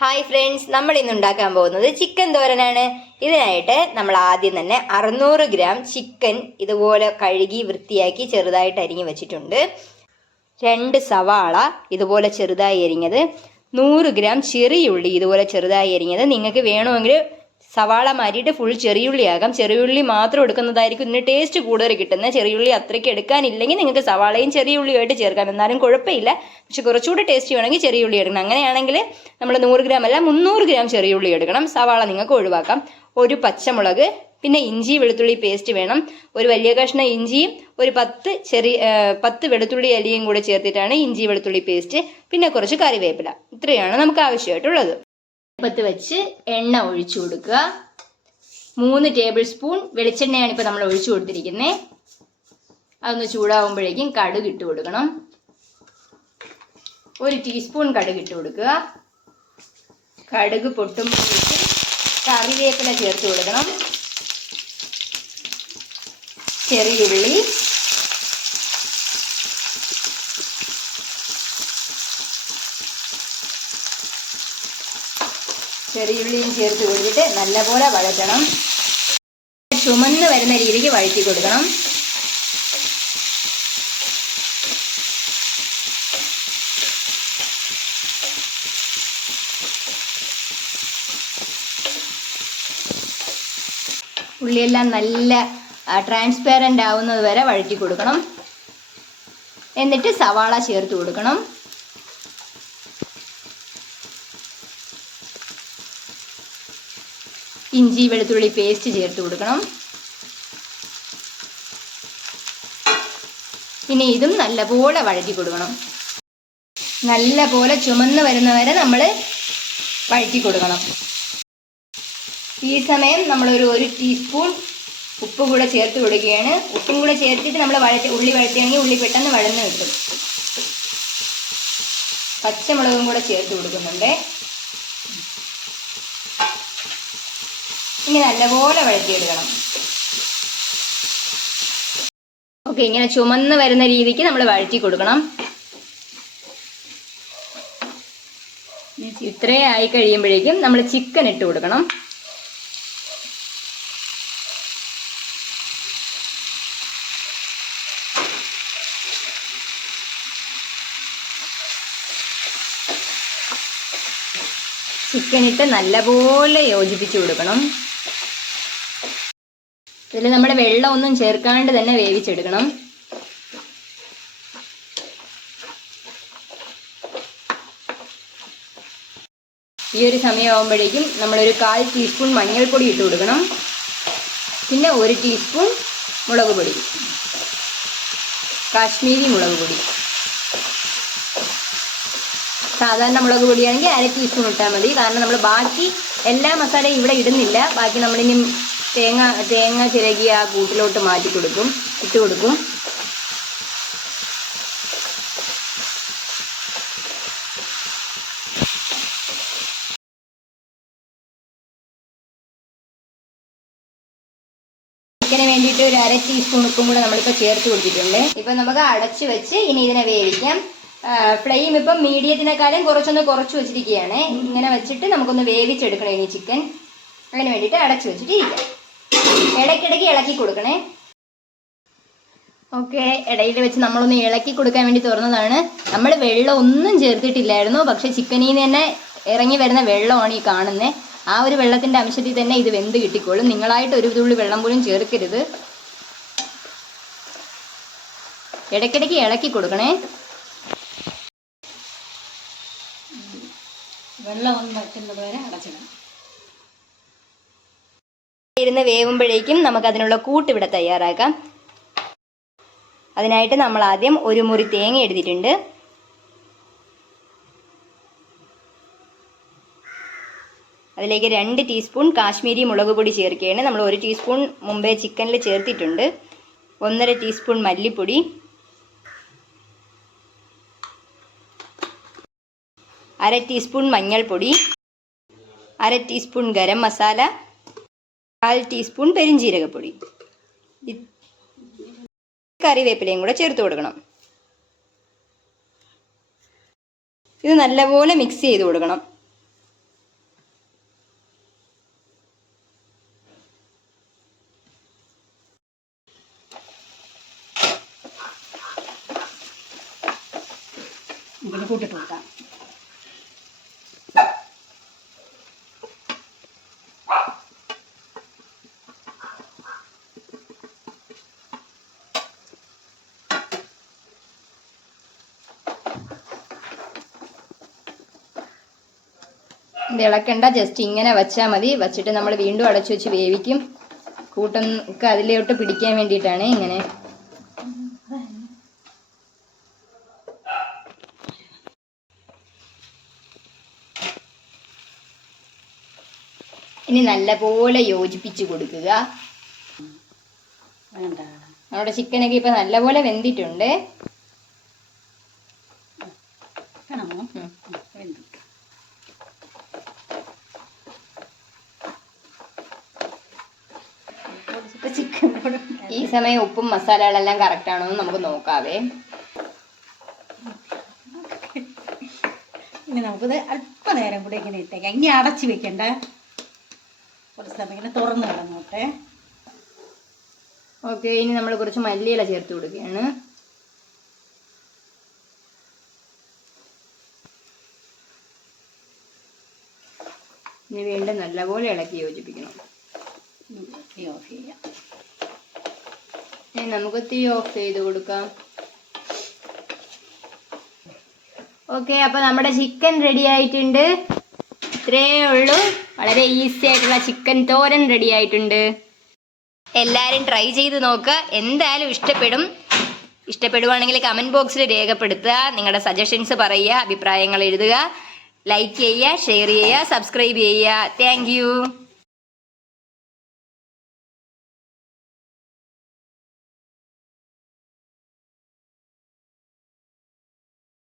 Hi friends, നമ്മൾ ഇന്ന് ഉണ്ടാക്കാൻ പോകുന്നത് ചിക്കൻ തോരനാണ്. ഇതിനായിട്ട് നമ്മൾ ആദ്യം തന്നെ 600 ഗ്രാം ചിക്കൻ ഇതുപോലെ കഴുകി വൃത്തിയാക്കി ചെറുതായിട്ട് അരിഞ്ഞു വെച്ചിട്ടുണ്ട്. 2 സവാള ഇതുപോലെ ചെറുതായി അരിഞ്ഞത്, 100 ഗ്രാം ചെറിയുള്ളി ഇതുപോലെ ചെറുതായി അരിഞ്ഞത്. നിങ്ങൾക്ക് വേണമെങ്കിൽ സവാള മാറ്റിയിട്ട് ഫുൾ ചെറിയുള്ളി ആകാം. ചെറിയുള്ളി മാത്രം എടുക്കുന്നതായിരിക്കും ഇതിന് ടേസ്റ്റ് കൂടുതൽ കിട്ടുന്നത്. ചെറിയുള്ളി അത്രയ്ക്ക് എടുക്കാനില്ലെങ്കിൽ നിങ്ങൾക്ക് സവാളയും ചെറിയുള്ളിയുമായിട്ട് ചേർക്കാം, എന്നാലും കുഴപ്പമില്ല. പക്ഷെ കുറച്ചുകൂടി ടേസ്റ്റ് വേണമെങ്കിൽ ചെറിയുള്ളി എടുക്കണം. അങ്ങനെയാണെങ്കിൽ നമ്മൾ 100 ഗ്രാം അല്ല 300 ഗ്രാം ചെറിയുള്ളി എടുക്കണം. സവാള നിങ്ങൾക്ക് ഒഴിവാക്കാം. ഒരു പച്ചമുളക്, പിന്നെ ഇഞ്ചി വെളുത്തുള്ളി പേസ്റ്റ് വേണം. ഒരു വലിയ കഷ്ണം ഇഞ്ചിയും ഒരു 10 വെളുത്തുള്ളി അലിയും കൂടെ ചേർത്തിട്ടാണ് ഇഞ്ചി വെളുത്തുള്ളി പേസ്റ്റ്. പിന്നെ കുറച്ച് കറിവേപ്പില. ഇത്രയാണ് നമുക്ക് ആവശ്യമായിട്ടുള്ളത്. അടുപ്പത്ത് വെച്ച് എണ്ണ ഒഴിച്ചു കൊടുക്കുക. 3 ടേബിൾ സ്പൂൺ വെളിച്ചെണ്ണയാണ് ഇപ്പോൾ നമ്മൾ ഒഴിച്ചു കൊടുത്തിരിക്കുന്നത്. അതൊന്ന് ചൂടാവുമ്പോഴേക്കും കടുക് ഇട്ട് കൊടുക്കണം. 1 ടീസ്പൂൺ കടുക് ഇട്ട് കൊടുക്കുക. കടുക് പൊട്ടുമ്പോഴേക്കും കറിവേപ്പില ചേർത്ത് കൊടുക്കണം. ചെറിയുള്ളി, ചെറിയുള്ളിയും ചേർത്ത് കൊടുത്തിട്ട് നല്ലപോലെ വഴറ്റണം. ചുമന്ന് വരുന്ന രീതിക്ക് വഴറ്റി കൊടുക്കണം. ഉള്ളിയെല്ലാം നല്ല ട്രാൻസ്പെറൻ്റ് ആവുന്നത് വരെ വഴറ്റി കൊടുക്കണം. എന്നിട്ട് സവാള ചേർത്ത് കൊടുക്കണം. ഇഞ്ചി വെളുത്തുള്ളി പേസ്റ്റ് ചേർത്ത് കൊടുക്കണം. പിന്നെ ഇതും നല്ലപോലെ വഴറ്റി കൊടുക്കണം. നല്ലപോലെ ചുമന്ന് വരുന്നവരെ നമ്മൾ വഴറ്റി കൊടുക്കണം. ഈ സമയം നമ്മളൊരു 1 ടീസ്പൂൺ ഉപ്പ് കൂടെ ചേർത്ത് കൊടുക്കുകയാണ്. ഉപ്പും കൂടെ ചേർത്തിട്ട് നമ്മൾ ഉള്ളി വഴറ്റുകയാണെങ്കിൽ ഉള്ളി പെട്ടെന്ന് വഴന്ന് കിട്ടും. പച്ചമുളകും കൂടെ ചേർത്ത് കൊടുക്കുന്നുണ്ട്. ഇനി നല്ലപോലെ വഴറ്റിയെടുക്കണം. ഓക്കെ, ഇങ്ങനെ ചുമന്ന് വരുന്ന രീതിക്ക് നമ്മൾ വഴറ്റി കൊടുക്കണം. ഇത്രയും ആയി കഴിയുമ്പോഴേക്കും നമ്മൾ ചിക്കൻ ഇട്ട് കൊടുക്കണം. ചിക്കൻ ഇട്ട് നല്ലപോലെ യോജിപ്പിച്ച് കൊടുക്കണം. ഇതിൽ നമ്മൾ വെള്ളം ഒന്നും ചേർക്കാണ്ട് തന്നെ വേവിച്ചെടുക്കണം. ഈ ഒരു സമയമാകുമ്പോഴേക്കും നമ്മളൊരു 1/4 ടീസ്പൂൺ മഞ്ഞൾപ്പൊടി ഇട്ട് കൊടുക്കണം. പിന്നെ 1 ടീസ്പൂൺ മുളക് പൊടി, കാശ്മീരി മുളക് പൊടി. സാധാരണ മുളക് പൊടിയാണെങ്കിൽ 1/2 ടീസ്പൂൺ ഇട്ടാൽ മതി. കാരണം നമ്മൾ ബാക്കി എല്ലാ മസാലയും ഇവിടെ ഇടുന്നില്ല. ബാക്കി നമ്മളിനി തേങ്ങ ചിരകി ആ കൂട്ടിലോട്ട് ഇട്ട് കൊടുക്കും. ചിക്കന് വേണ്ടിയിട്ട് ഒരു 1/2 ടീസ്പൂൺ ഉപ്പും കൂടെ നമ്മളിപ്പോൾ ചേർത്ത് കൊടുത്തിട്ടുണ്ട്. ഇപ്പം നമുക്ക് അടച്ചു വെച്ച് ഇനി ഇതിനെ വേവിക്കാം. ഫ്ലെയിം ഇപ്പം മീഡിയത്തിനെക്കാളും കുറച്ച് വെച്ചിരിക്കുകയാണ്. ഇങ്ങനെ വെച്ചിട്ട് നമുക്കൊന്ന് വേവിച്ചെടുക്കണം ഇനി ചിക്കൻ. അതിന് വേണ്ടിയിട്ട് അടച്ചു വെച്ചിട്ട് ഇരിക്കാം. ഇടയ്ക്കിടയ്ക്ക് ഇളക്കി കൊടുക്കണേ. ഓക്കെ, ഇടയിൽ വെച്ച് നമ്മളൊന്ന് ഇളക്കി കൊടുക്കാൻ വേണ്ടി തുറന്നതാണ്. നമ്മൾ വെള്ളം ഒന്നും ചേർത്തിട്ടില്ലായിരുന്നു. പക്ഷെ ചിക്കനിൽ നിന്ന് തന്നെ ഇറങ്ങി വരുന്ന വെള്ളമാണ് ഈ കാണുന്നത്. ആ ഒരു വെള്ളത്തിൻ്റെ അംശത്തിൽ തന്നെ ഇത് വെന്ത് കിട്ടിക്കോളും. നിങ്ങളായിട്ട് ഒരു തുള്ളി വെള്ളം പോലും ചേർക്കരുത്. ഇടയ്ക്കിടയ്ക്ക് ഇളക്കി കൊടുക്കണേ. വെള്ളം ഒന്ന് വറ്റുന്നത് വരെ അടച്ചിടണം. ഇരുന്ന് വേവുമ്പോഴേക്കും നമുക്കതിനുള്ള കൂട്ട് ഇവിടെ തയ്യാറാക്കാം. അതിനായിട്ട് നമ്മൾ ആദ്യം 1 മുറി തേങ്ങ എടുത്തിട്ടുണ്ട്. അതിലേക്ക് 2 ടീസ്പൂൺ കാശ്മീരി മുളക് പൊടി ചേർക്കുകയാണ്. നമ്മൾ 1 ടീസ്പൂൺ മുമ്പേ ചിക്കനിൽ ചേർത്തിട്ടുണ്ട്. 1.5 ടീസ്പൂൺ മല്ലിപ്പൊടി, 1/2 ടീസ്പൂൺ മഞ്ഞൾപ്പൊടി, 1/2 ടീസ്പൂൺ ഗരം മസാല, 1/4 ടീസ്പൂൺ പെരിഞ്ജീരകപ്പൊടി, കറിവേപ്പിലയും കൂടെ ചേർത്ത് കൊടുക്കണം. ഇത് നല്ലപോലെ മിക്സ് ചെയ്ത് കൊടുക്കണം. നമുക്കിനി കൂട്ടിട്ട് കൊടുക്കാം. ഇത് ഇളക്കണ്ട, ജസ്റ്റ് ഇങ്ങനെ വെച്ചാൽ മതി. വച്ചിട്ട് നമ്മൾ വീണ്ടും അടച്ചു വെച്ച് വേവിക്കും. കൂട്ടം ഒക്കെ അതിലോട്ട് പിടിക്കാൻ വേണ്ടിയിട്ടാണ് ഇങ്ങനെ. ഇനി നല്ലപോലെ യോജിപ്പിച്ച് കൊടുക്കുക. നമ്മുടെ ചിക്കനൊക്കെ ഇപ്പൊ നല്ലപോലെ വെന്തിട്ടുണ്ട്. ഈ സമയം ഉപ്പും മസാലകളെല്ലാം കറക്റ്റ് ആണോ എന്ന് നമുക്ക് നോക്കാവേ. ഇനി നമുക്കിത് അല്പനേരം കൂടെ ഇങ്ങനെ ഇട്ടേക്കാം. ഇനി അടച്ചു വെക്കണ്ട, കുറച്ച് സമയം ഇങ്ങനെ തുറന്നു കിടന്നോട്ടെ. ഓക്കെ, ഇനി നമ്മൾ കുറച്ച് മല്ലിയില ചേർത്ത് കൊടുക്കുകയാണ്. ഇനി വീണ്ടും നല്ലപോലെ ഇളക്കി യോജിപ്പിക്കണം. ഓഫ് ചെയ്യാം. ഇനി നമുക്ക് തീ ഓഫ് ചെയ്ത് കൊടുക്കാം. ഓക്കെ, അപ്പോൾ നമ്മുടെ ചിക്കൻ റെഡി ആയിട്ടുണ്ട്. ഇത്രയേ ഉള്ളൂ. വളരെ ഈസി ആയിട്ടുള്ള ചിക്കൻ തോരൻ റെഡി ആയിട്ടുണ്ട്. എല്ലാവരും ട്രൈ ചെയ്ത് നോക്കുക. എന്തായാലും ഇഷ്ടപ്പെടും. ഇഷ്ടപ്പെടുവാണെങ്കിൽ കമൻറ്റ് ബോക്സിൽ രേഖപ്പെടുത്തുക. നിങ്ങളുടെ സജഷൻസ് പറയുക, അഭിപ്രായങ്ങൾ എഴുതുക. ലൈക്ക് ചെയ്യുക, ഷെയർ ചെയ്യുക, സബ്സ്ക്രൈബ് ചെയ്യുക. താങ്ക്